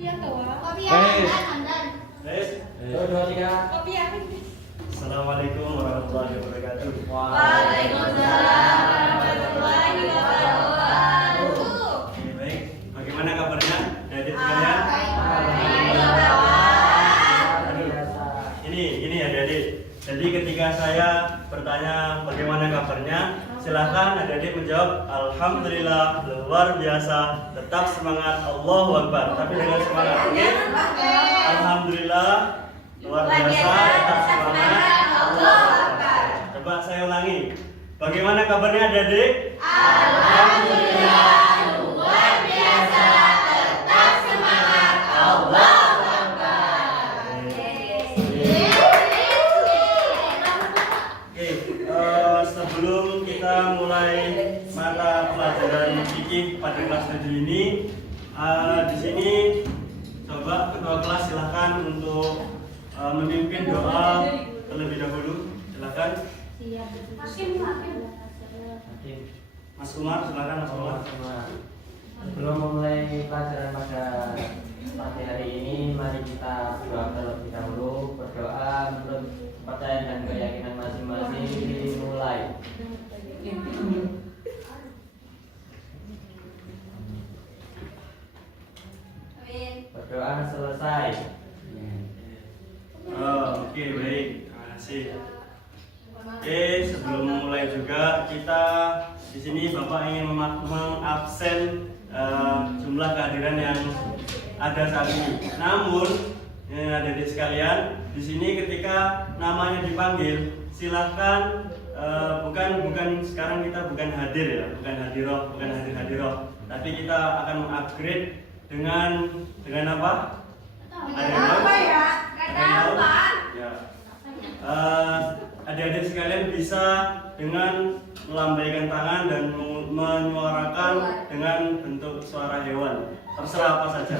Assalamualaikum warahmatullahi wabarakatuh. Waalaikumsalam warahmatullahi wabarakatuh. Baik, bagaimana kabarnya adik sekalian? Ini adik-adik. Jadi ketika saya bertanya bagaimana kabarnya, silahkan adik-adik menjawab alhamdulillah, luar biasa, tetap semangat, Allahu Akbar. Tapi dengan semangat, oke? Alhamdulillah, luar biasa, tetap semangat, Allahu Akbar. Coba saya ulangi. Bagaimana kabarnya adik-adik? Alhamdulillah, luar biasa, tetap semangat, Allahu Akbar. Sebelum kita mulai mata pelajaran fikih pada kelas 7 ini, di sini coba ketua kelas silahkan untuk memimpin doa terlebih dahulu. Silahkan. Mas Umar, silakan Mas Umar. Sebelum memulai pelajaran pada pagi hari ini, mari kita berdoa terlebih dahulu. Berdoa menurut kepercayaan dan keyakinan masing-masing. Dimulai. Berdoa selesai. Oke, baik. Terima kasih. Oke, sebelum memulai juga kita di sini Bapak ingin mengabsen jumlah kehadiran yang ada saat ini. Namun, adik-adik sekalian, di sini ketika namanya dipanggil, silahkan bukan sekarang kita bukan hadir ya, bukan hadiroh, tapi kita akan mengupgrade dengan apa? Apa ya? Kata apa? Ya. Adik-adik sekalian bisa dengan melambaikan tangan dan menyuarakan dengan bentuk suara hewan, terserah apa saja.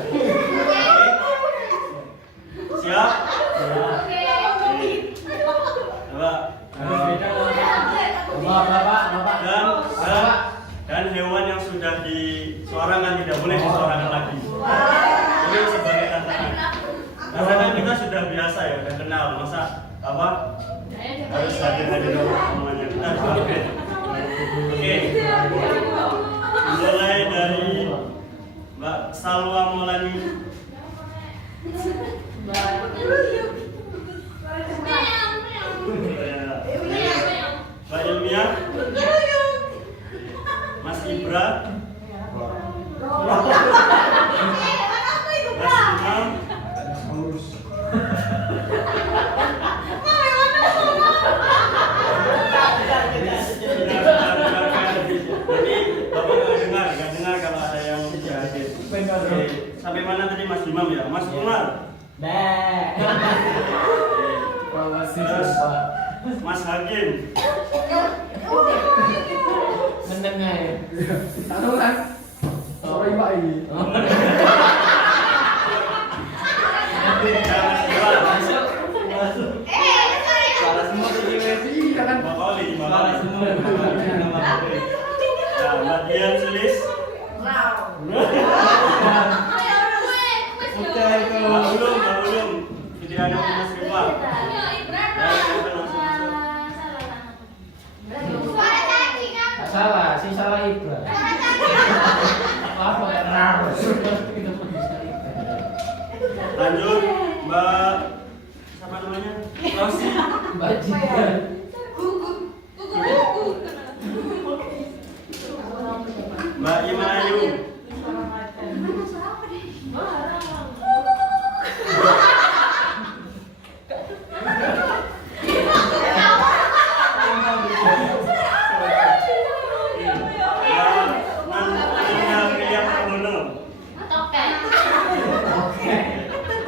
Siap? Coba. Dan hewan yang sudah disuarakan tidak boleh disuarakan lagi. Ini sebagai tantangan. Karena kan kita sudah biasa ya, sudah kenal. Masa apa? Harus hadir semuanya. Kita harus upgrade. Oke. Mulai dari Mbak Salwa Maulani. Mbak Ilmiah. Mas Ibra. Mas Imam. Gak dengar kalau ada yang tidak hadir. Sampai mana tadi Mas Imam ya? Mas Umar. Terus Mas Hakim. Mendengar ya. Sorry Pak ini. Suara semua tadi Messi kan. Suara semua. Mbak Dian Sulis. Belum. Jadi ada Mas Rifa. Salah, si salah Ibra. Apa ya? Lanjut, Mbak siapa namanya? Rosi. Mbak Jika. Mbak Imayu.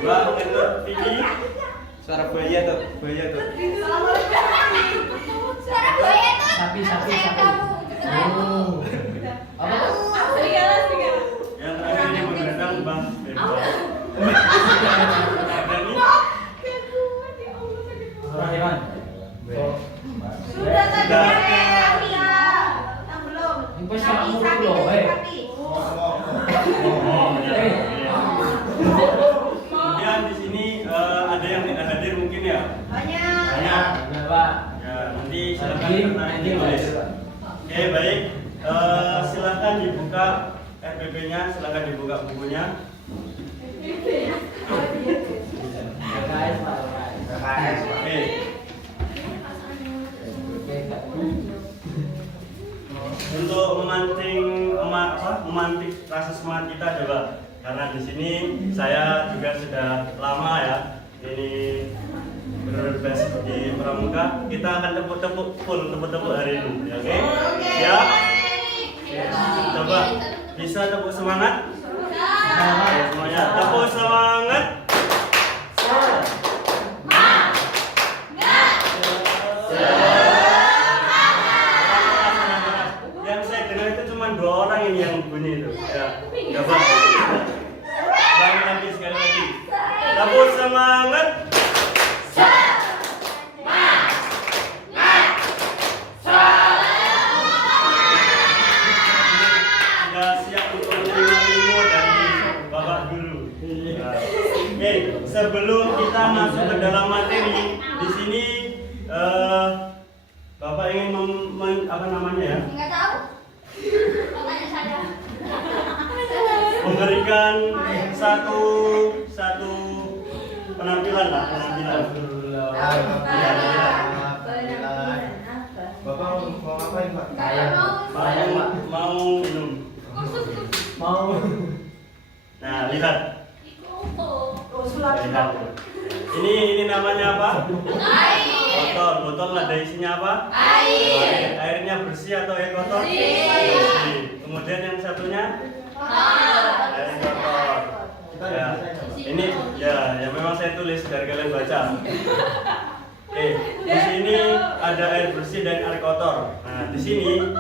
Mbak Enur Vicky. Suara buaya tuh. Suara buaya tuh. Sapi. Oh. Apa? Yang terakhir ini menggunakan Bang Bebas. Suara hewan. Sudah tadi ya. Belum. Ini pas kamu loh, Oh, ya. tertarik ditulis. Oke, baik. Silahkan dibuka RPP-nya, silahkan dibuka bukunya. KKS Pak. Oke. Untuk memantik rasa semangat kita coba, karena di sini saya juga sudah lama ya ini berbasis di Pramuka. Kita akan tepuk-tepuk hari ini, oke? Siap? Coba bisa tepuk semangat? Ya, semuanya tepuk semangat. Yang saya dengar itu cuma 2 orang ini yang bunyi itu. Ya, coba. Ulangi lagi sekali lagi. Tepuk semangat. Sudah siap untuk menerima ilmu dari Bapak Guru. Oke, sebelum kita masuk ke dalam materi, di sini Bapak ingin apa namanya ya? Enggak tahu. Makanya saya. Memberikan satu penampilan lah, penampilan. Bapak mau ngapain Pak? Mau minum. Mau. Nah, lihat. Sulap. Lihat. Ini namanya apa? Botol ada isinya apa? Air. Airnya bersih atau air kotor? Bersih. Bersih. Kemudian yang satunya? Air kotor. Ya. Ini ya memang saya tulis biar kalian baca. Oke, di sini ada air bersih dan air kotor. Nah, di sini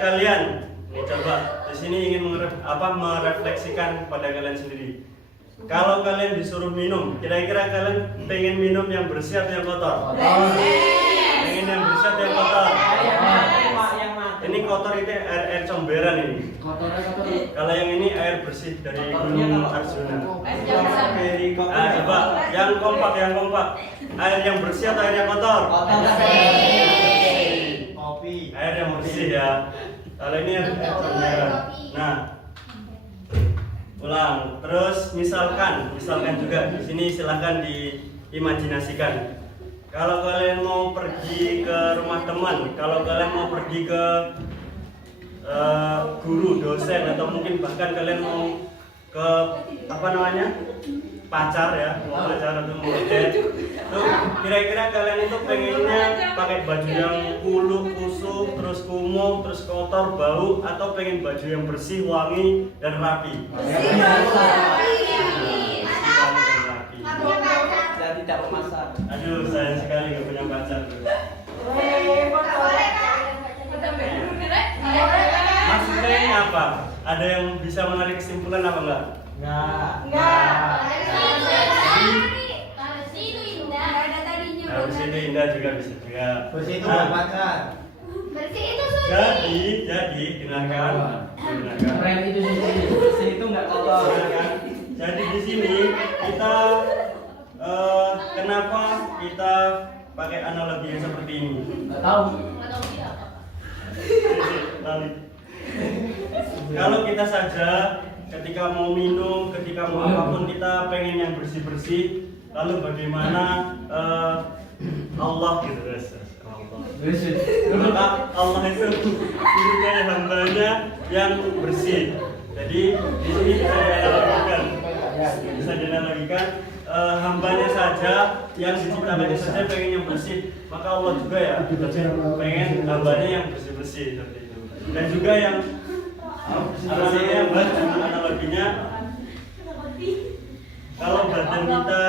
kalian coba di sini ingin merefleksikan pada kalian sendiri. Kalau kalian disuruh minum, kira-kira kalian pengen minum yang bersih atau yang kotor? Pengen yang bersih atau yang kotor? Ini kotor itu air comberan ini. Kalau yang ini air bersih dari Gunung Arjuna. Nah, coba yang kompak. Air yang bersih atau air yang kotor? Kopi. Air yang bersih ya. Kalau ini air comberan. Nah, ulang. Terus misalkan juga di sini silahkan diimajinasikan. Kalau kalian mau pergi ke rumah teman, kalau kalian mau pergi ke guru, dosen, atau mungkin bahkan kalian mau ke pacar ya, mau pacar atau mau date, tuh kira-kira kalian itu pengennya pakai baju yang kusut, terus kumuh, terus kotor, bau, atau pengen baju yang bersih, wangi, dan rapi? Saya tidak memasak. Aduh, sayang sekali gak punya pacar. Maksudnya apa? Ada yang bisa menarik kesimpulan apa enggak? Harus itu indah juga bisa juga. Bersih itu buat pacar. Jadi dengarkan. Keren itu sih itu nggak kotor. Jadi di sini kita kenapa kita pakai analogi yang seperti ini? Nggak tahu. Kalau kita saja ketika mau minum, ketika mau apapun kita pengen yang bersih-bersih, lalu bagaimana Allah gitu, maka Allah itu punya hambanya yang bersih. Jadi di sini bisa dianalogikan hambanya saja yang diciptakannya saja pengen yang bersih, maka Allah juga ya pengen hambanya yang bersih-bersih seperti itu. Dan juga yang analoginya kalau badan kita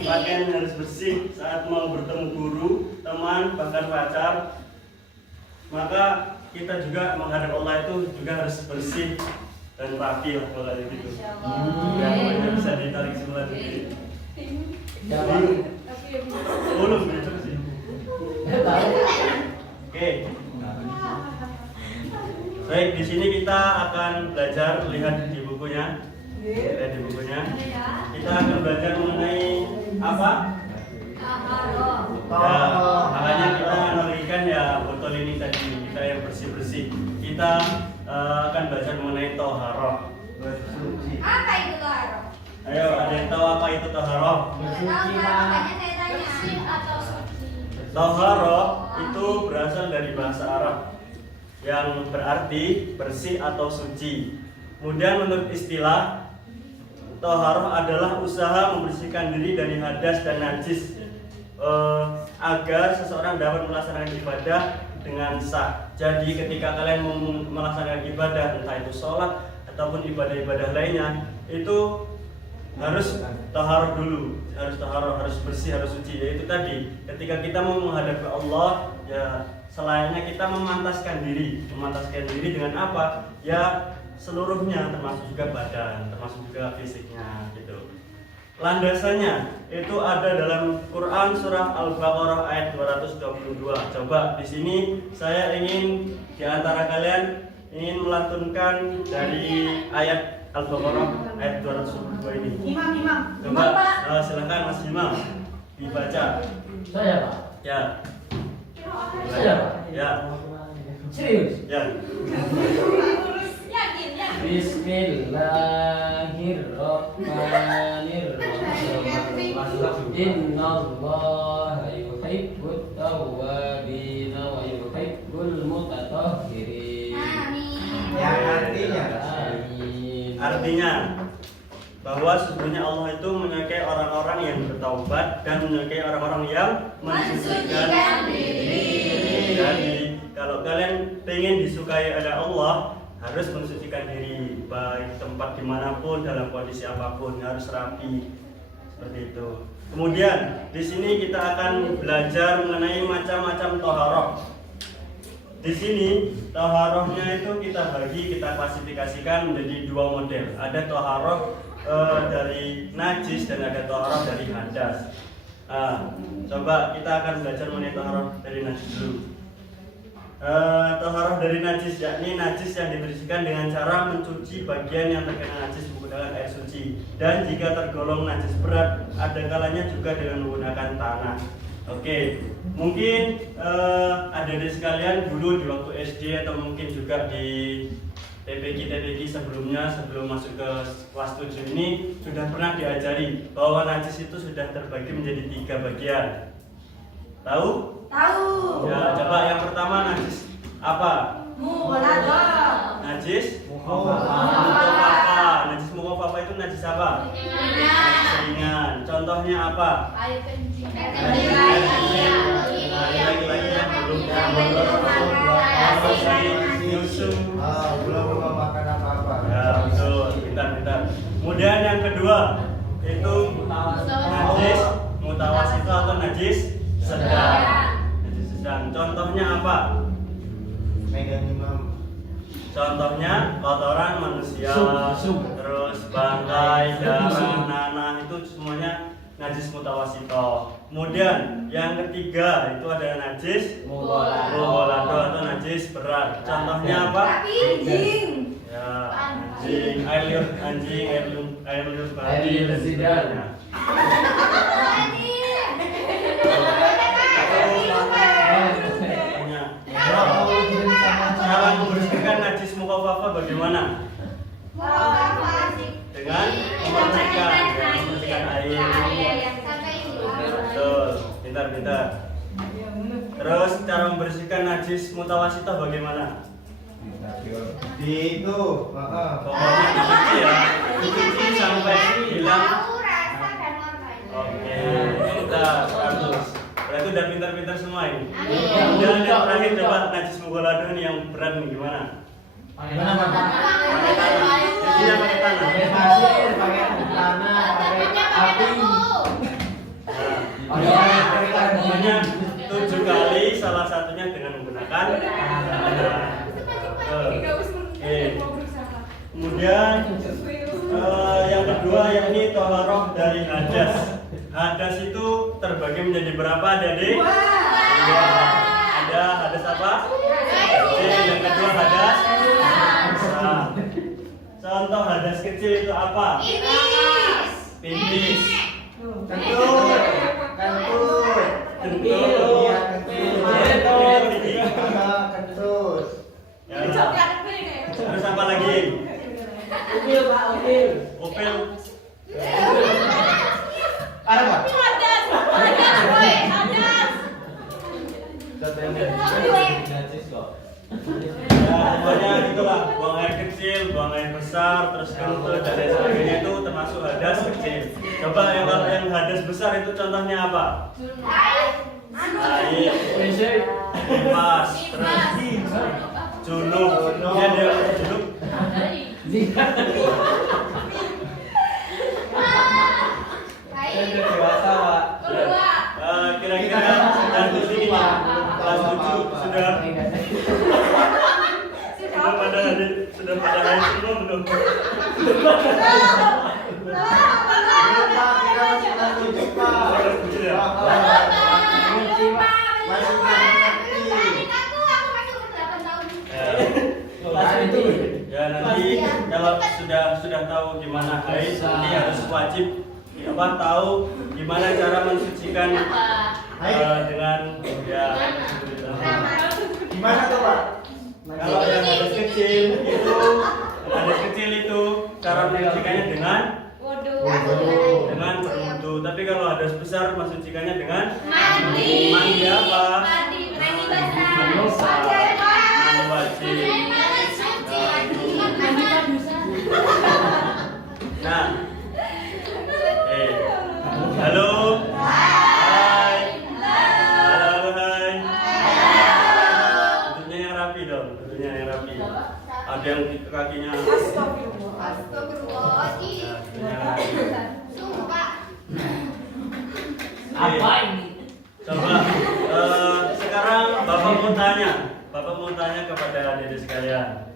pakaian harus bersih saat mau bertemu guru, teman, bahkan pacar, maka kita juga menghadap Allah itu juga harus bersih dan rapi lah kalau gitu. Ya, pokoknya bisa ditarik semula sendiri. Belum gitu sih. Oke. Baik, di sini kita akan belajar, lihat di bukunya. Lihat di bukunya. Kita akan belajar mengenai apa? Ya, makanya kita bersih-bersih. Kita akan belajar mengenai toharoh. Bersuci. Apa itu toharoh? Ayo, ada yang tahu apa itu toharoh? Nggak tahu, Kak. Makanya saya tanya. Bersih atau suci? Toharoh itu berasal dari bahasa Arab yang berarti bersih atau suci. Kemudian menurut istilah, toharoh adalah usaha membersihkan diri dari hadas dan najis agar seseorang dapat melaksanakan ibadah dengan sah. Jadi ketika kalian mau melaksanakan ibadah, entah itu sholat ataupun ibadah-ibadah lainnya, itu harus taharah dulu, harus taharah, harus bersih, harus suci. Yaitu tadi, ketika kita mau menghadap ke Allah, ya selayaknya kita memantaskan diri dengan apa? Ya seluruhnya, termasuk juga badan, termasuk juga fisiknya, gitu. Landasannya itu ada dalam Quran surah Al-Baqarah ayat 222. Coba di sini saya ingin di antara kalian ingin melantunkan dari ayat Al-Baqarah ayat 222 ini. Imam. Coba silakan Mas Imam dibaca. Saya Pak. Ya. Saya Pak. Ya. Serius. Ya. Yakin. Bismillahirrahmanirrahim. Innallaha yuhibbut tawwabin wa yuhibbul mutatahhirin. Amin. Yang artinya Amin. Artinya bahwa sesungguhnya Allah itu menyukai orang-orang yang bertaubat dan menyukai orang-orang yang mensucikan diri. Jadi kalau kalian pengen disukai oleh Allah, harus mensucikan diri, baik tempat dimanapun, dalam kondisi apapun, harus rapi seperti itu. Kemudian di sini kita akan belajar mengenai macam-macam toharoh. Di sini toharohnya itu kita klasifikasikan menjadi dua model. Ada toharoh dari najis dan ada toharoh dari hadas. Coba kita akan belajar mengenai toharoh dari najis dulu. Toharoh dari najis, yakni najis yang dibersihkan dengan cara mencuci bagian yang terkena najis menggunakan air suci, dan jika tergolong najis berat, ada kalanya juga dengan menggunakan tanah. Oke, mungkin adik-adik sekalian dulu di waktu SD atau mungkin juga di TPQ sebelumnya, sebelum masuk ke kelas 7 ini sudah pernah diajari bahwa najis itu sudah terbagi menjadi 3 bagian. Tahu? Tahu. Ya, coba yang pertama najis apa? Mughaladhah. Najis Mukhafafa. Najis mukhafafa itu najis apa? Ringan. Ringan. Contohnya apa? Air kencing. Lagi-lagi yang belum nyusu. belum makan apa-apa. Ya, betul. Pintar. Kemudian yang kedua itu najis mutawasito atau najis sedang. Najis sedang. Contohnya apa? Megang imam. Contohnya kotoran manusia, Sum. terus bangkai, darah, nanah, itu semuanya najis mutawasito. Kemudian yang ketiga itu ada najis mughaladhah atau najis berat. Contohnya apa? Anjing. Ya, anjing, air liur babi dan sebagainya. Cara membersihkan najis mukhafafa bagaimana? Dengan membersihkan air. Betul, pintar. Terus cara membersihkan najis mutawasito bagaimana? Di itu, Pokoknya dicuci ya, dicuci sampai hilang. Oke, pintar, bagus. Berarti udah pintar-pintar semua ini. Kemudian yang terakhir coba najis mughaladhah ini yang berat nih gimana? Gimana Pak? Pakai tanah. Intinya pakai tanah. Pakai pasir, pakai tanah, pakai api. Semuanya 7 kali, salah satunya dengan menggunakan tanah. Oke. Kemudian yang kedua yakni toharoh dari hadas. Hadas itu terbagi menjadi berapa, Adik? Dua. Ada hadas apa? Kecil. Yang kedua hadas besar. Contoh hadas kecil itu apa? Pipis. kentut. Kentut. Iya, kentut. Kentut. Coba yang kalau yang hadas besar itu contohnya apa? Air, nifas, terus junub. Ya dia junub. Dewasa, Pak. Kira-kira dan ini kelas 7 sudah sudah pada hari semua belum? Kelas 7 ya? Ya nanti kalau sudah tahu gimana haid, nanti harus wajib tahu gimana cara mensucikan dengan ya Gimana tuh Pak? kalau yang hadas kecil itu cara mensucikannya dengan berwudu. Tapi kalau hadas besar mensucikannya dengan mandi apa? Mandi wajib. Nah, halo, hai, halo, hai. Tentunya yang rapi dong, tentunya yang rapi. Ada yang kakinya. Apa ini? Coba, sekarang Bapak mau tanya kepada adik-adik sekalian.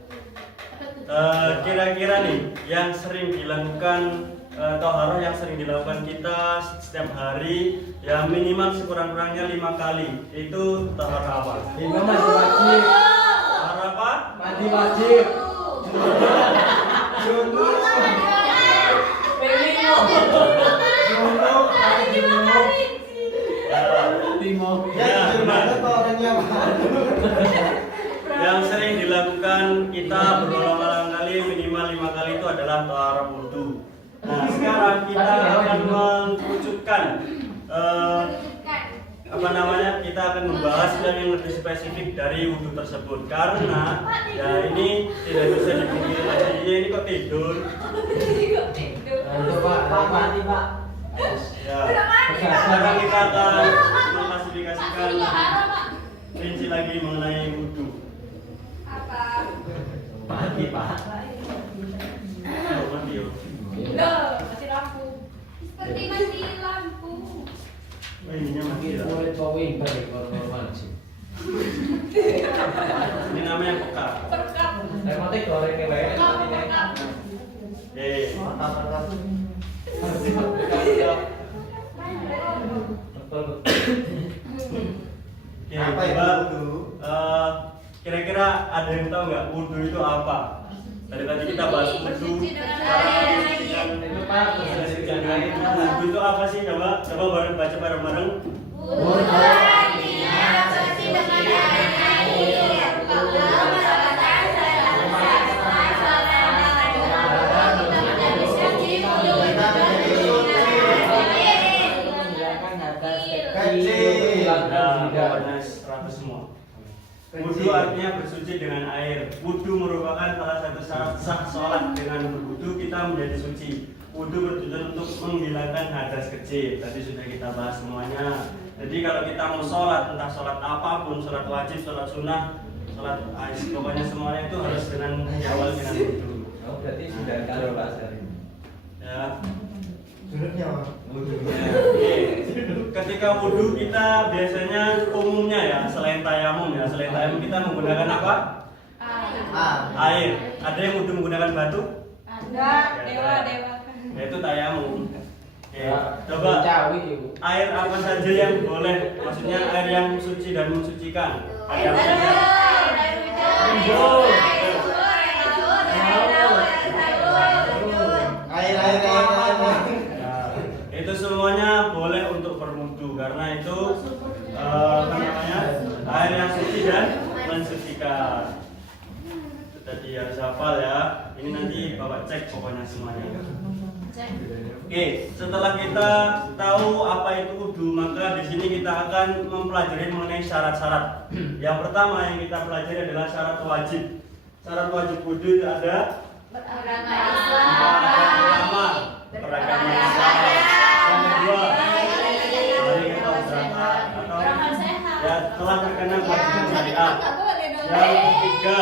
Kira-kira nih yang sering dilakukan toharoh yang sering dilakukan kita setiap hari ya minimal sekurang-kurangnya 5 kali itu toharoh apa? Mandi wajib. Toharoh apa? Mandi wajib. Yang sering dilakukan kita berulang-ulang kali minimal 5 kali itu adalah toharoh wudu. Nah sekarang kita akan mengerucutkan kita akan membahas yang lebih spesifik dari wudu tersebut karena ya ini tidak bisa dipungkiri lagi ini kok tidur. Pak. Ya. Sekarang kita akan mengklasifikasikan rinci lagi mengenai wudu. Mandi, Pak. Oh, mandi yo. Masih lampu. Seperti masih lampu. Oh, ininya mati ya. Ini namanya peka. Remote goreng ke bae. Apa itu wudu? Kira-kira ada yang tahu nggak wudu itu apa? Tadi kita bahas wudu. Wudu itu apa sih? Coba baca bareng-bareng. Pokoknya 100 semua. Wudu artinya bersuci dengan air. Wudu merupakan salah satu syarat sah sholat. Dengan berwudu kita menjadi suci. Wudu bertujuan untuk menghilangkan hadas kecil. Tadi sudah kita bahas semuanya. Jadi kalau kita mau sholat, entah sholat apapun, sholat wajib, sholat sunnah, sholat pokoknya semuanya itu harus dengan diawali dengan wudu. Oh, berarti 9 kali Pak sehari. Ya. Sunatnya apa? Oke. Ketika wudu kita biasanya umumnya ya selain tayamum kita menggunakan apa? Air. Ada yang wudu menggunakan batu? Dewa. Yaitu tayamum. Oke. Coba Cawi, Ibu. air apa saja yang boleh? Maksudnya air yang suci dan mensucikan. Air apa saja? Air. Itu semuanya boleh untuk berwudu karena itu apa namanya air yang suci dan mensucikan. Itu tadi harus hafal ya. Ini nanti Bapak cek pokoknya semuanya. Oke, setelah kita tahu apa itu wudu, maka di sini kita akan mempelajari mengenai syarat-syarat. Yang pertama yang kita pelajari adalah syarat wajib. Syarat wajib wudu itu ada beragama Islam. up. Nggak boleh dong. Yang ketiga.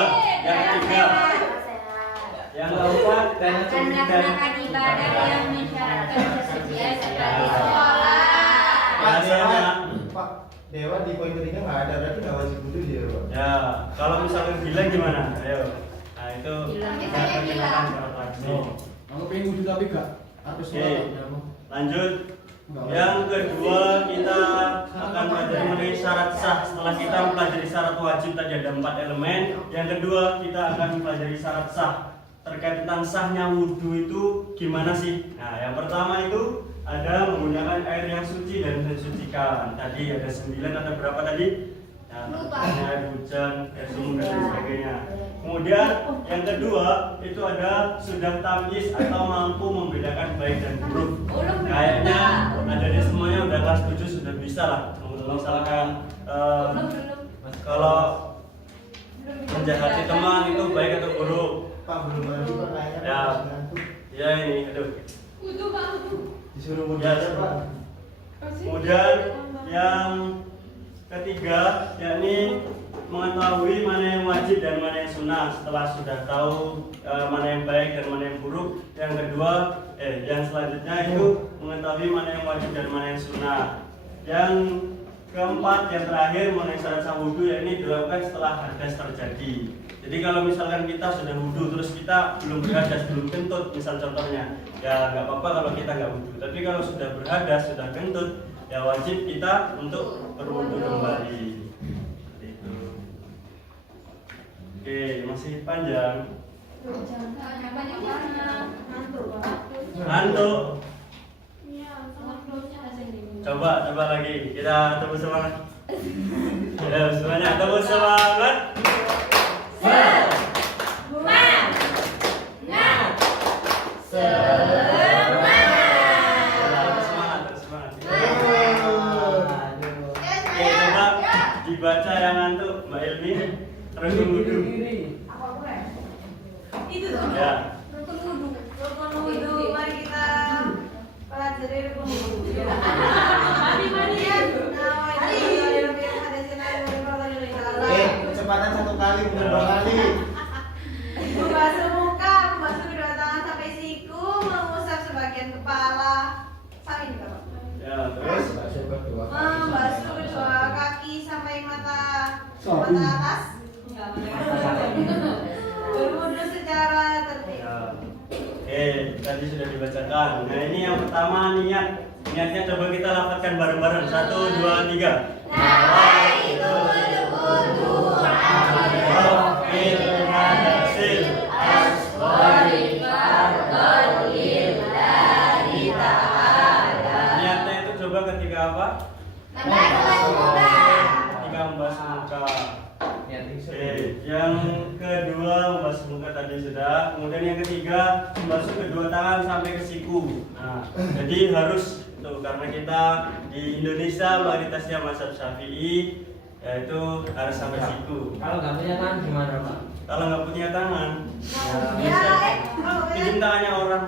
Yang keempat dan Akan melaksanakan ibadah yang mensyaratkan kesucian seperti sholat. biasanya Pak, Dewa di poin ketiga nggak ada, berarti nggak wajib wudhu dia, Pak. ya kalau misalkan gila gimana? Ayo. Nah itu Gila. nggak terkenakan syarat lagi. Aku pengen wudhu tapi gak harus Oke. sholat. Lanjut. Yang kedua kita akan pelajari mengenai syarat sah. Setelah kita mempelajari syarat wajib tadi ada 4 elemen. Yang kedua kita akan mempelajari syarat sah. Terkait tentang sahnya wudhu itu gimana sih? Nah yang pertama itu ada menggunakan air yang suci dan mensucikan. Tadi ada 9 atau berapa tadi? Nah, Lupa. air hujan, air sumur dan lain sebagainya. Kemudian yang kedua itu ada sudah tamyiz atau mampu membedakan baik dan buruk. Kayaknya ada di semuanya udah kelas 7 sudah bisa lah. Misalkan kalau menjahati teman itu baik atau buruk. Pak, belum ada pertanyaan. Ya. Pak, ngantuk. Ya ini, aduh. Disuruh wudhu Ya, aja, Pak. Kemudian yang ketiga yakni mengetahui mana yang wajib dan mana yang sunnah. Setelah sudah tahu mana yang baik dan mana yang buruk, yang kedua yang selanjutnya itu mengetahui mana yang wajib dan mana yang sunnah. Yang keempat, yang terakhir mengenai syarat sah wudhu yakni dilakukan setelah hadas terjadi. Jadi kalau misalkan kita sudah wudhu terus kita belum berhadas, belum kentut, misal contohnya, ya nggak apa-apa kalau kita nggak wudhu. Tapi kalau sudah berhadas, sudah kentut, ya wajib kita untuk berwudhu kembali. Itu. Oke, masih panjang. Ngantuk. Coba lagi. Kita tepuk semangat. Ya, semuanya tepuk semangat. Oke, coba dibaca yang ngantuk Mbak Ilmi. Terus wudhu. Itu tuh. Ya. Rukun wudhu. Rukun wudhu, mari kita pelajari rukun wudhu. Kecepatan 1 kali, bukan 2 kali. Membasuh muka, membasuh kedua tangan sampai siku, mengusap sebagian kepala. Sampai juga, Pak. Ya, terus Membasuh kedua kaki sampai mata Sapi. atas. Berwudhu secara tertib. ya. Oke, tadi sudah dibacakan. Nah, ini yang pertama niat. Niatnya coba kita lafazkan bareng-bareng. 1, 2, 3. Niatnya itu coba ketika apa? Ketika membasuh muka. Oke, yang kedua membasuh muka tadi sudah. Kemudian yang ketiga membasuh kedua tangan sampai ke siku. Nah, jadi harus tuh karena kita di Indonesia mayoritasnya mazhab Syafi'i, yaitu harus sampai siku. Kalau nggak punya tangan gimana, Pak? Kalau nggak punya tangan, ya Ya, bisa kalau pinjam tangannya orang.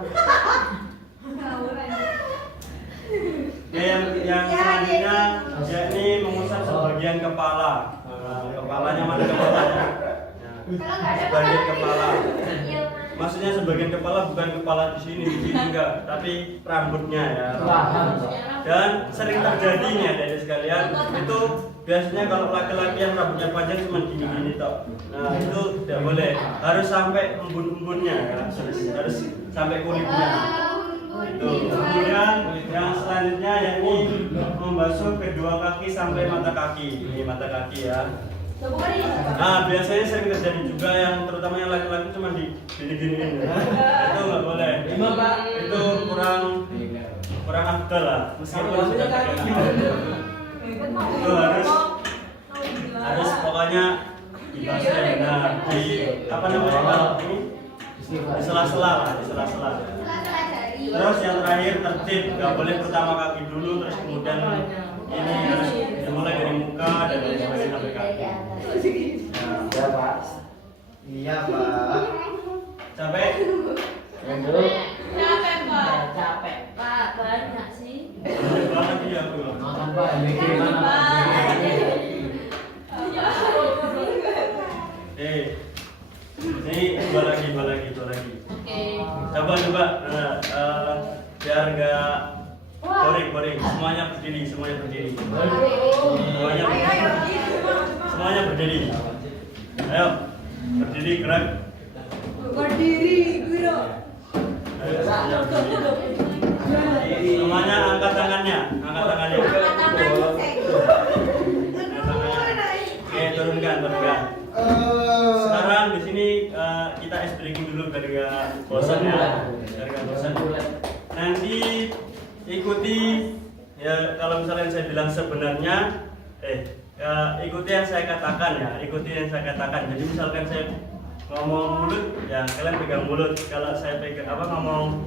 Oke, yang selanjutnya yakni mengusap sebagian kepala. Nah, kepalanya mana kepalanya? Nah, sebagian kepala. Maksudnya sebagian kepala bukan kepala di sini enggak, tapi rambutnya ya. Dan sering terjadi nih adik-adik sekalian, itu biasanya kalau laki-laki yang rambutnya panjang cuma gini-gini tok. Nah, itu tidak boleh. Harus sampai embun-embunnya ya. Harus sampai kulitnya. Itu. Kemudian yang selanjutnya yakni membasuh kedua kaki sampai mata kaki. Ini mata kaki ya. Nah, biasanya sering terjadi juga yang terutama yang laki-laki cuma di gini-giniin. Itu nggak boleh. Itu kurang afdal lah. Meskipun sudah pakai itu harus pokoknya dibasuh yang benar. Di apa namanya kalau ini? Di sela-sela lah, di sela-sela. Terus yang terakhir tertib, nggak boleh pertama kaki dulu terus kemudian ini harus dimulai dari muka dan lain sebagainya sampai kaki. Ya, Pak. Iya, Pak. Capek? Lanjut. Capek, Pak. Capek. Pak, banyak sih. Capek banget iya aku. Makan, Pak. Mikir mana, Pak? biar nggak boring. Semuanya berdiri. Semuanya berdiri. Ayo, berdiri gerak. Berdiri, guru. Ayo, semuanya angkat tangannya. Angkat tangan Oke, turunkan. Sekarang di sini kita ice breaking dulu biar nggak bosan ya. Nanti ikuti ya, kalau misalnya saya bilang sebenarnya ikuti yang saya katakan ya. Jadi misalkan saya ngomong mulut ya kalian pegang mulut. Kalau saya pegang ngomong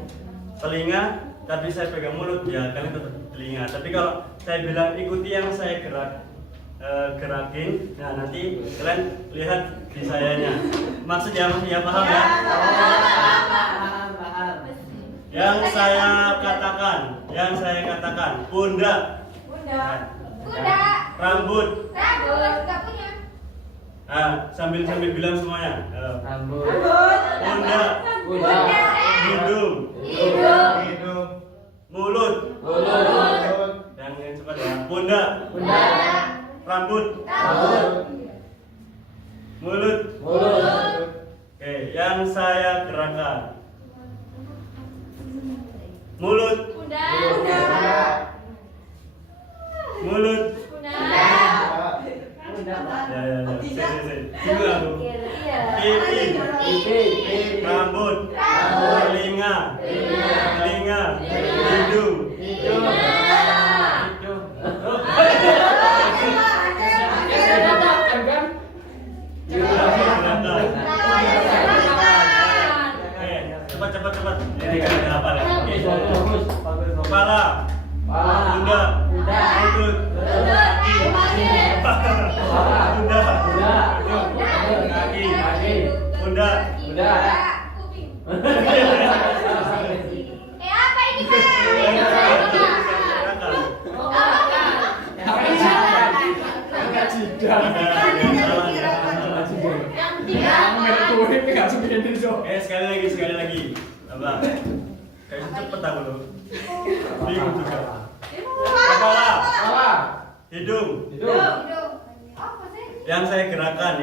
telinga tapi saya pegang mulut ya kalian tetap telinga. Tapi kalau saya bilang ikuti yang saya gerakin, nah nanti kalian lihat di sayanya. Maksudnya paham ya? Yang saya katakan, pundak, rambut. Enggak punya. Sambil bilang semuanya. Rambut, Pundak, hidung, mulut. Yang cepat ya. Pundak, rambut, mulut. Oke, yang saya gerakan. Mulut, mulut. Ya. Pipi, rambut, telinga, hidung. Cepat. Ini kan apa ya? Kepala, pundak, lutut, kaki, pundak. Kuping. Apa ini, Kak? Sekali lagi. Apa? Kayak cepet aku loh. Bingung juga. Kepala, hidung. Apa sih? Yang saya gerakan.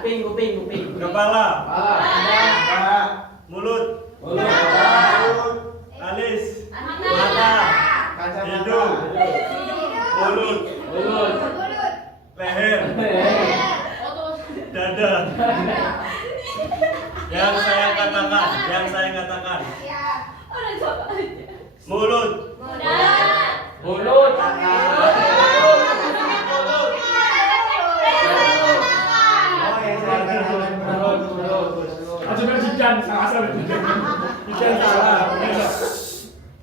kuping. Kepala, mulut, alis, mata, hidung, mulut, leher, dada. Yang saya katakan. Mulut,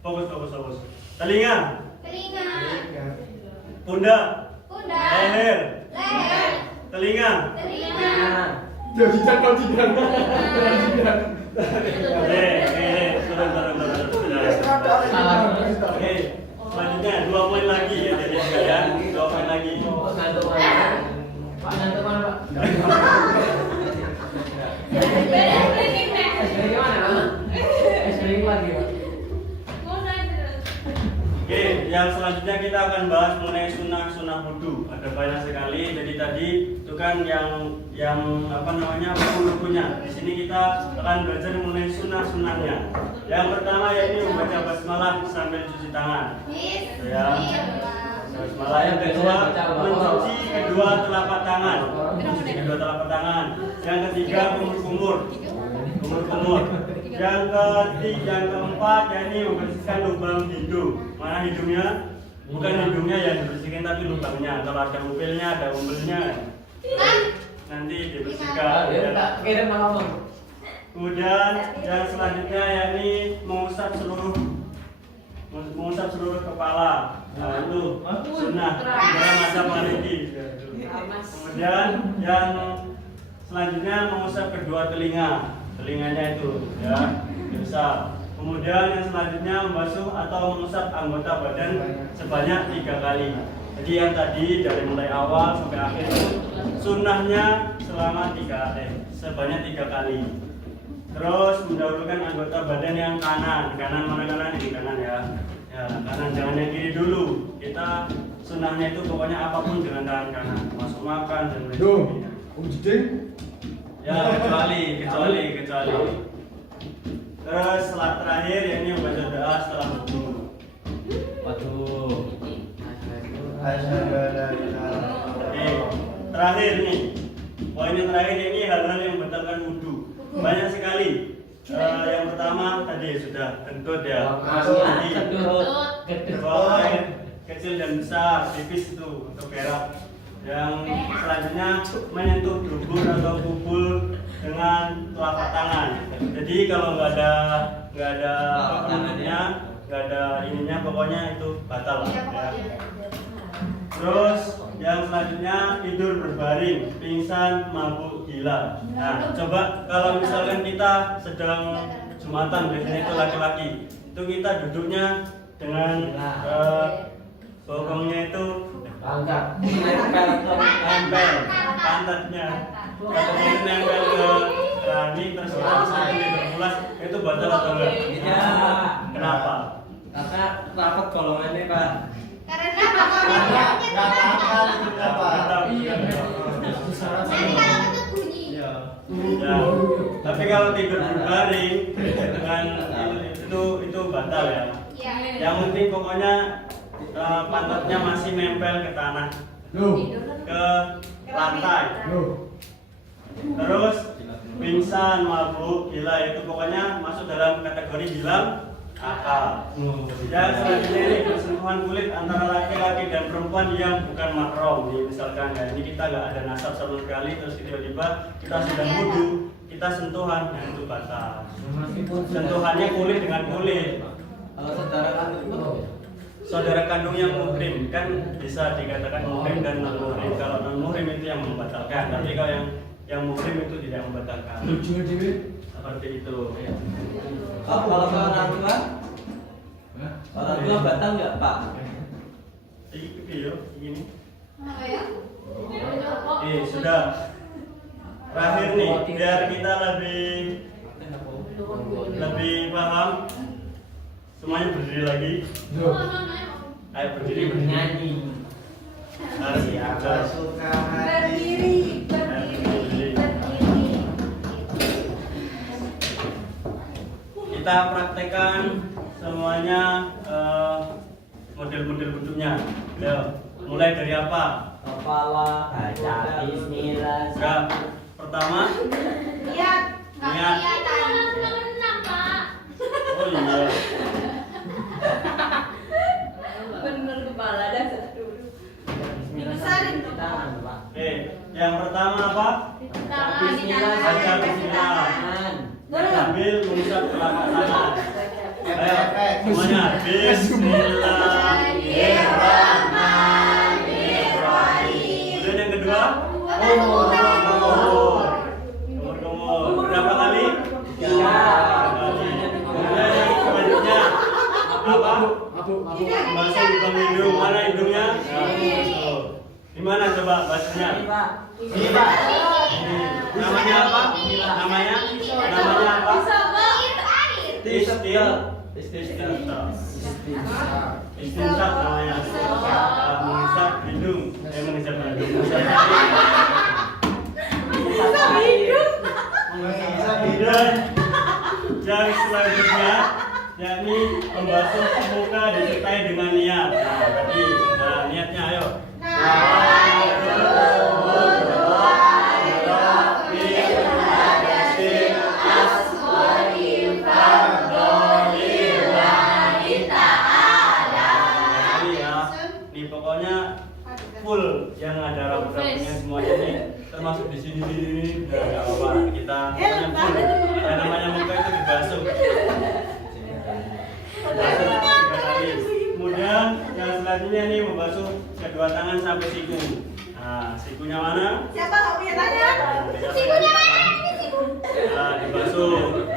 Fokus. Telinga, pundak, leher, telinga. Jidan. Oke, selanjutnya 2 poin lagi ya jadi sekalian, 2 poin lagi. Pak, ngantuk mana, Pak? Lagi, Pak. Oke, yang selanjutnya kita akan bahas mengenai sunnah wudhu. Ada banyak sekali. Jadi tadi itu kan yang rukun-rukunnya. Di sini kita akan belajar mengenai sunnahnya. Yang pertama yaitu membaca basmalah sambil cuci tangan. Ya. Basmalah. Yang kedua mencuci kedua telapak tangan. Yang ketiga kumur-kumur. Yang keempat yakni membersihkan lubang hidung. Mana hidungnya? Bukan hidungnya yang dibersihkan tapi lubangnya. Kalau ada upilnya, ada umbelnya, nanti dibersihkan. Kemudian yang selanjutnya yakni mengusap seluruh kepala. Nah, itu sunnah dalam mazhab Maliki. Kemudian yang selanjutnya mengusap kedua telinganya itu ya diusap. Kemudian yang selanjutnya membasuh atau mengusap anggota badan sebanyak 3 kali. Jadi yang tadi dari mulai awal sampai akhir itu sunnahnya selama sebanyak 3 kali. Terus mendahulukan anggota badan yang kanan. Kanan mana kanan? Ini kanan ya. Ya, kanan, jangan yang kiri dulu. Kita sunahnya itu pokoknya apapun dengan tangan kanan. Masuk makan dan lain Duh, sebagainya. Jeding. Ya, kecuali. Terus setelah terakhir yang ini membaca doa setelah wudu. Waduh. Asyhadu an la ilaha illallah. Oke, terakhir nih. Poin yang terakhir ini hal-hal yang membatalkan wudu. Banyak sekali. Yang pertama tadi sudah kentut ya. Buang air kecil dan besar, tipis itu untuk berak. Yang selanjutnya menyentuh dubur atau kubur dengan telapak tangan. Jadi kalau nggak ada apa namanya, nggak ada ininya, pokoknya itu batal lah. Ya. Terus yang selanjutnya tidur berbaring, pingsan, mabuk, gila. Nah, coba kalau misalkan kita sedang Jumatan, biasanya itu laki-laki, itu kita duduknya dengan bokongnya itu Angkat. nempel pantatnya, katanya itu nempel ke keramik, terus kita sambil berpulas, itu batal atau enggak? Iya. Kenapa? Karena rapat golongannya, Pak. Karena apa? Nggak akan apa. Nanti kalau kentut bunyi. Ya. Tapi kalau tidur berbaring dengan itu batal ya. Iya. Yang penting pokoknya pantatnya masih nempel ke tanah, Duh. ke lantai. Duh. Terus pingsan, mabuk, gila itu pokoknya masuk dalam kategori hilang akal. Dan selanjutnya ini perselingkuhan kulit antara laki-laki dan perempuan yang bukan mahram. Nih, misalkan ya, ini kita nggak ada nasab sama sekali, terus tiba-tiba kita sedang wudu, kita sentuhan, nah itu batal. Sentuhannya kulit dengan kulit. Kalau saudara kandung itu Saudara kandung yang muhrim kan bisa dikatakan muhrim dan non muhrim. Kalau non muhrim itu yang membatalkan, tapi kalau yang muhrim itu tidak membatalkan. Lucu aja. Seperti itu. Oh, kalau ke orang tua? Hah? Orang tua batal nggak, Pak? Ini begini. Apa ya? Sudah. Terakhir nih, biar kita lebih paham. Semuanya berdiri lagi. Duh. Ayo berdiri. Bernyanyi. Harus Siapa suka hati? Berdiri. Kita praktekkan semuanya model-model bentuknya. Ayo, mulai dari apa? Kepala, baca bismillah. Enggak. Pertama, Lihat. niat. Oh iya. Bener kepala dasar dulu. Dibesarin dong. Tangan, Pak. Yang pertama apa? Bismillah. Baca bismillah. Sambil mengusap telapak tangan. Ayo, semuanya. Bismillahirrahmanirrahim. Kemudian yang kedua, kumur. Berapa kali? 3 kali. Kemudian yang selanjutnya apa? Masuk lubang hidung. Mana hidungnya? Di mana coba bahasanya? Ini, Pak. Namanya apa? Namanya apa? Istinsaf namanya. Mengisap hidung. Mengisap hidung. Mengisap Dan yang selanjutnya yakni membasuh muka disertai dengan niat. Nah, tadi niatnya ayo. Nih pokoknya full yang ada rambut-rambutnya semuanya nih, termasuk di sini nggak apa-apa, kita pokoknya full. Yang namanya muka itu dibasuh. Basuh 3 kali. Kemudian yang selanjutnya nih membasuh kedua tangan sampai siku. Nah, sikunya mana? Siapa nggak punya tangan? Sikunya mana? Ini siku. Nah, dibasuh.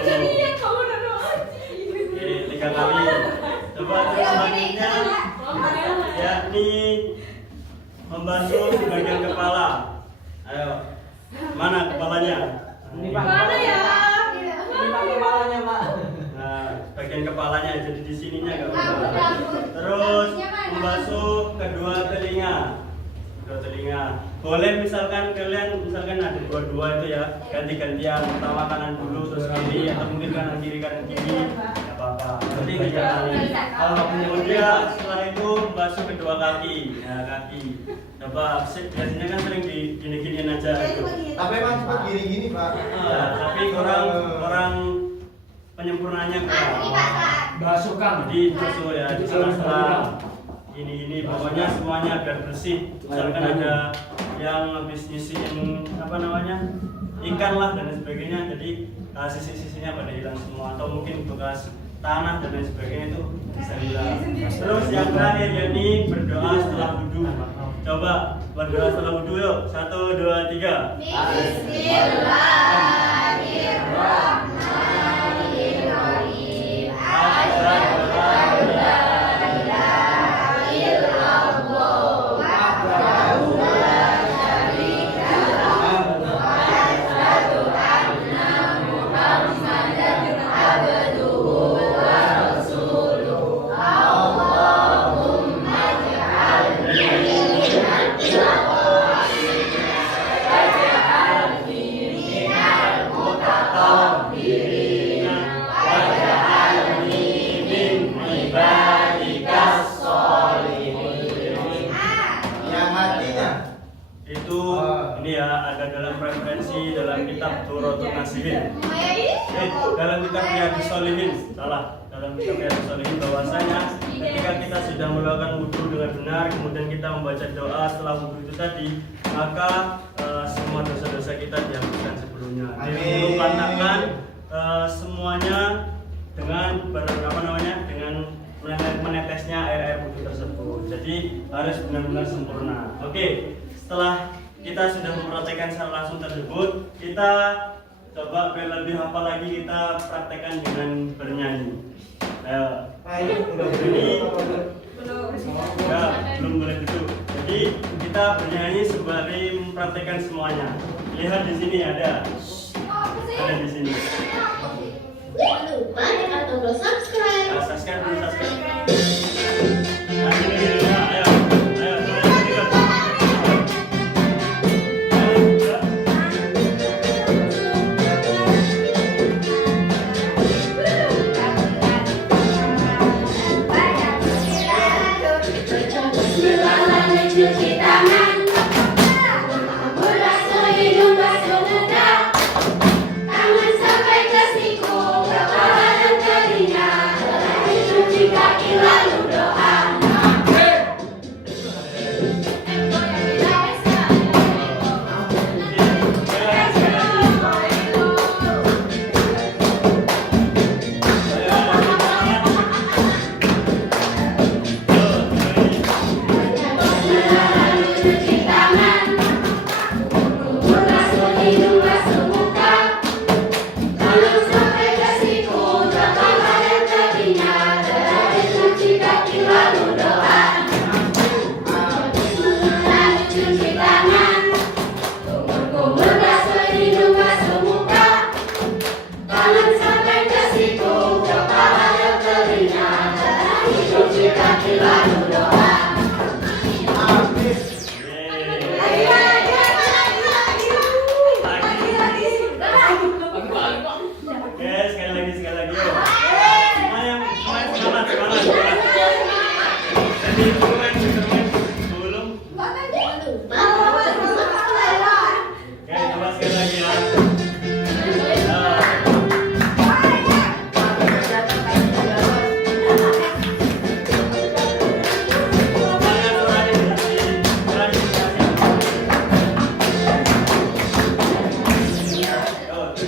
Jadi yang kamu udah Oke, 3 kali. Coba terus selanjutnya yakni membasuh bagian kepala. Ayo, mana kepalanya? Ini Pak. Mana ya? Ini Pak kepalanya Pak. Nah, bagian kepalanya jadi di sininya nggak apa-apa. Terus membasuh kedua telinga. Kedua telinga. Boleh misalkan kalian ada dua-dua itu ya, ganti-gantian, pertama kanan dulu terus kiri atau mungkin kanan kiri nggak apa-apa. Nanti kemudian setelah itu basuh kedua kaki. Nah, kaki. Coba biasanya kan sering gini-giniin aja gitu. Tapi emang cepat gini-gini Pak. Tapi orang penyempurnanya kurang. Basuhkan. Jadi basuh ya di sela-sela ini pokoknya semuanya biar bersih. Misalkan ada yang habis nyisiin ikan lah dan lain sebagainya, jadi sisi-sisinya pada hilang semua atau mungkin bekas tanah dan lain sebagainya itu bisa hilang. Terus yang terakhir yakni berdoa setelah wudhu. Coba berdoa setelah wudhu yuk. 1, 2, 3. Bismillahirrahmanirrahim. Asyhadu an la ilaha illallah wahdahu la syarika lahu wa asyhadu anna Muhammadan abduhu wa rasuluhu. Allahumma ij'alni Yang hatinya. Itu ini ya ada dalam referensi dalam kitab Thurratun Nasihin. Dalam kitab Riyadhus Shalihin, dalam kitab Riyadhus Shalihin bahwasanya ketika kita sudah melakukan wudhu dengan benar, kemudian kita membaca doa setelah wudhu itu tadi, maka semua dosa-dosa kita dihapuskan sebelumnya. Jadi Amin. katakan semuanya dengan dengan menetesnya air wudhu tersebut. Jadi harus benar-benar sempurna. Oke, setelah kita sudah mempraktekkan secara langsung tersebut, kita coba biar lebih hafal lagi kita praktekkan dengan bernyanyi. Ayo. Ini udah Ini Belum. belum boleh duduk. Jadi kita bernyanyi sembari mempraktekkan semuanya. Lihat di sini ada di sini. Jangan lupa tekan tombol subscribe. Subscribe dulu, subscribe. Nah, ini, ayo. Cuci tangan, basuh hidung, basuh muka, tangan sampai ke siku, kepala dan telinga, cuci kaki lalu doa. Cuci tangan, basuh hidung, basuh muka, tangan sampai ke siku, kepala dan telinga, cuci kaki lalu doa. Lalu cuci tangan, kumur basuh hidung, basuh muka, tangan sampai ke siku, kepala dan telinga, cuci kaki lalu doa. Oke, sekali lagi. Semuanya semangat. Jadi instrumen belum. Oke, coba sekali lagi ya.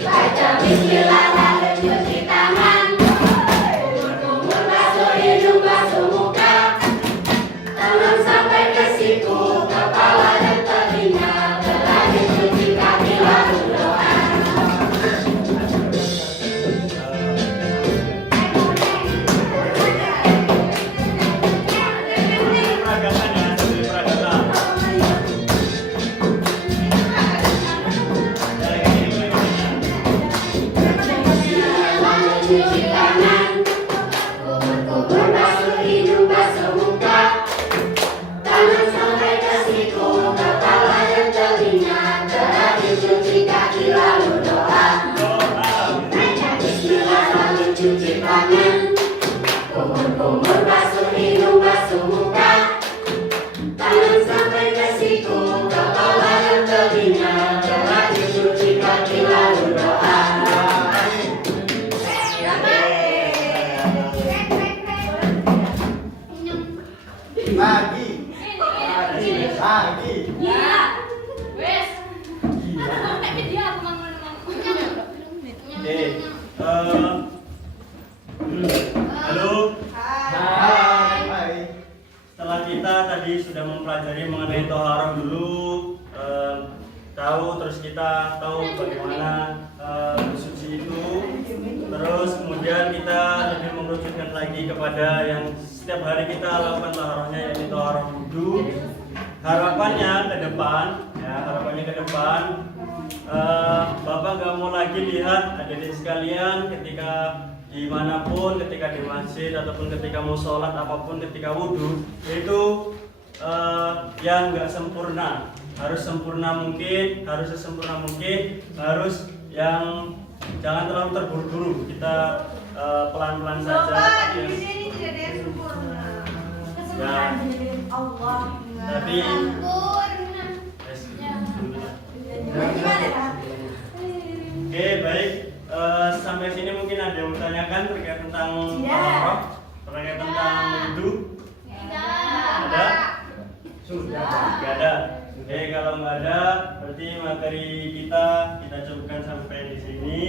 Baca bismillah lalu cuci tangan, kumur basuh hidung, basuh muka, Lagi. Lagi. Gila. Wes. Gila. Tapi dia teman-teman. Halo. Hai. Hai. Setelah kita tadi sudah mempelajari mengenai toharoh dulu, tahu terus kita tahu bagaimana bersuci itu, terus kemudian kita lebih mengerucutkan lagi kepada yang setiap hari kita lakukan toharohnya, yaitu toharoh wudhu. Harapannya ke depan, Bapak nggak mau lagi lihat adik-adik sekalian ketika dimanapun, ketika di masjid ataupun ketika mau sholat apapun, ketika wudhu itu yang nggak sempurna, harus sempurna mungkin, harus sesempurna mungkin, harus yang jangan terlalu terburu-buru, kita pelan-pelan saja. Coba di Yes. dunia ini tidak ada yang sempurna. Ya. Allah. Tapi Sempurna. Yes. Gimana ya? Oke, baik. Sampai sini mungkin ada yang bertanyakan terkait tentang Tidak. toharoh, terkait tentang wudhu. Ada? Sudah. Nggak ada. Oke, kalau nggak ada, berarti materi kita cukupkan sampai di sini.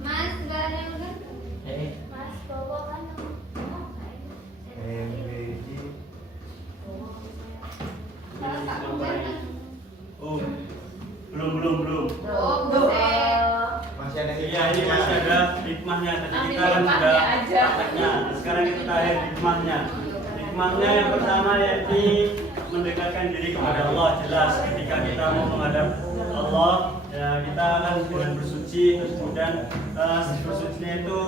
Mas, enggak ada yang udah? Ini Mas, bawa kan? Oh, belum. Oh, buset. Masih ada Iya, ini masih ada hikmahnya. Tadi Ambil kita kan hikmahnya sudah aja. prakteknya. Nah, sekarang kita akhir hikmahnya. Hikmahnya yang pertama yaitu mendekatkan diri kepada Allah. Jelas ketika kita mau menghadap Allah, ya kita akan dengan bersuci, terus kemudian bersucinya itu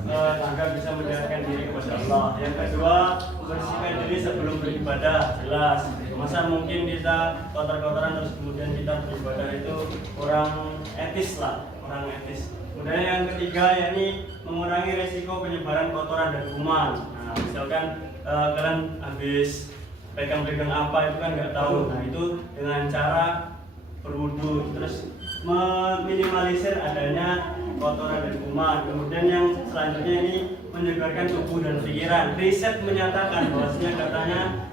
juga bisa mendekatkan diri kepada Allah. Yang kedua, membersihkan diri sebelum beribadah. Jelas. Masa mungkin kita kotor-kotoran terus kemudian kita beribadah itu kurang etis lah, kurang etis. Kemudian yang ketiga yakni mengurangi resiko penyebaran kotoran dan kuman. Nah, misalkan kalian habis pegang-pegang apa itu kan nggak tahu. Nah, itu dengan cara berwudu terus meminimalisir adanya kotoran dan kuman. Kemudian yang selanjutnya ini menyegarkan tubuh dan pikiran. Riset menyatakan bahwasanya katanya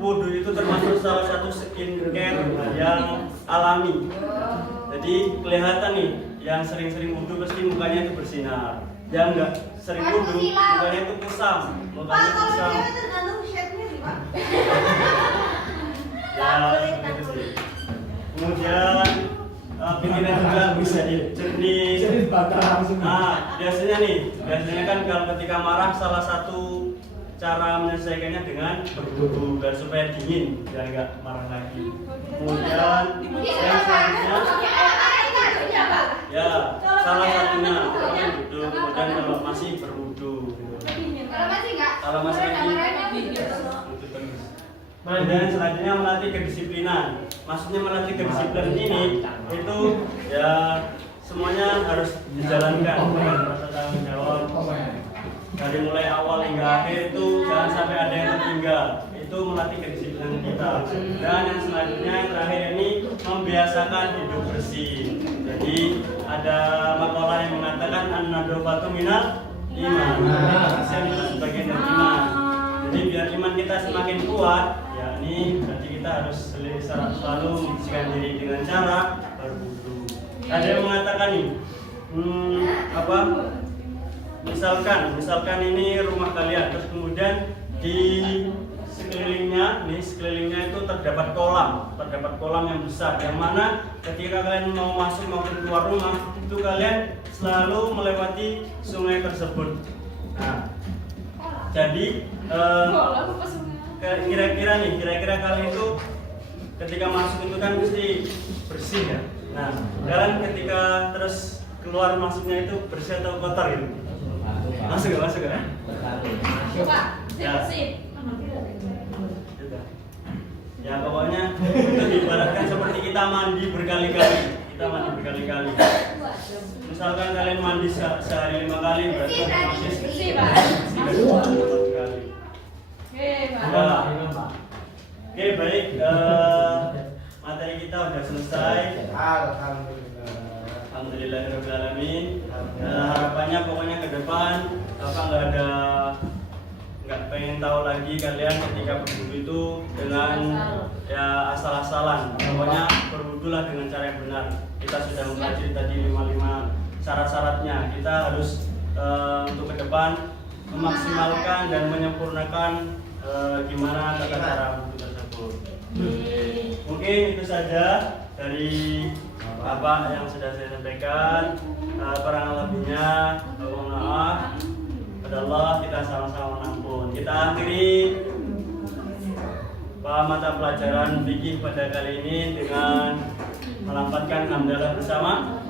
wudu itu termasuk salah satu skincare yang alami. Jadi kelihatan nih, yang sering-sering wudu pasti mukanya itu bersinar. Yang enggak sering wudu, mukanya itu kusam. Pak, Mukanya kalau kusam. cewek tergantung shade-nya sih, Pak. Ya, gitu sih. Kemudian pikiran juga bisa jernih. Jadi dibakar langsung. Nah, biasanya kan kalau ketika marah salah satu cara menyelesaikannya dengan berwudu biar supaya dingin, biar nggak marah lagi. Kemudian yang selanjutnya, ya salah satunya gitu. Kemudian kalau masih berwudu, gitu. Kalau masih enggak? Kalau masih lagi wudu terus. Kemudian selanjutnya melatih kedisiplinan. Maksudnya melatih kedisiplinan ini itu ya semuanya harus dijalankan dengan rasa tanggung jawab. Dari mulai awal hingga akhir itu jangan sampai ada yang tertinggal. Itu melatih kedisiplinan kita. Dan yang selanjutnya yang terakhir ini membiasakan hidup bersih. Jadi ada makalah yang mengatakan an-nadofatu minal iman. Kebersihan itu sebagian dari iman. Jadi biar iman kita semakin kuat, ya ini berarti kita harus selalu membersihkan diri dengan cara berwudu. Ada yang mengatakan nih, misalkan ini rumah kalian, terus kemudian di sekelilingnya itu terdapat kolam yang besar, yang mana ketika kalian mau masuk maupun keluar rumah itu kalian selalu melewati sungai tersebut. Nah, jadi kira-kira kalian itu ketika masuk itu kan mesti bersih ya. Nah, kalian ketika terus keluar masuknya itu bersih atau kotor gitu? Masuk ya? Coba, Ya. sip. Ya pokoknya itu diibaratkan seperti kita mandi berkali-kali. Misalkan kalian mandi sehari 5 kali, berarti otomatis Sip, Pak. 4 kali. Oke, baik. Materi kita udah selesai. Alhamdulillah. Alhamdulillahirobbilalamin. Harapannya pokoknya ke depan Bapak nggak pengen tahu lagi kalian ketika berwudu itu dengan ya asal-asalan. Pokoknya berwudulah dengan cara yang benar. Kita sudah mempelajari tadi 5 syarat-syaratnya. Kita harus untuk ke depan memaksimalkan dan menyempurnakan gimana tata cara wudu tersebut. Mungkin itu saja dari Bapak yang sudah saya sampaikan. Kurang lebihnya mohon maaf. Pada Allah kita sama-sama mengampun. Kita akhiri mata pelajaran fikih pada kali ini dengan melampatkan hamdalah bersama.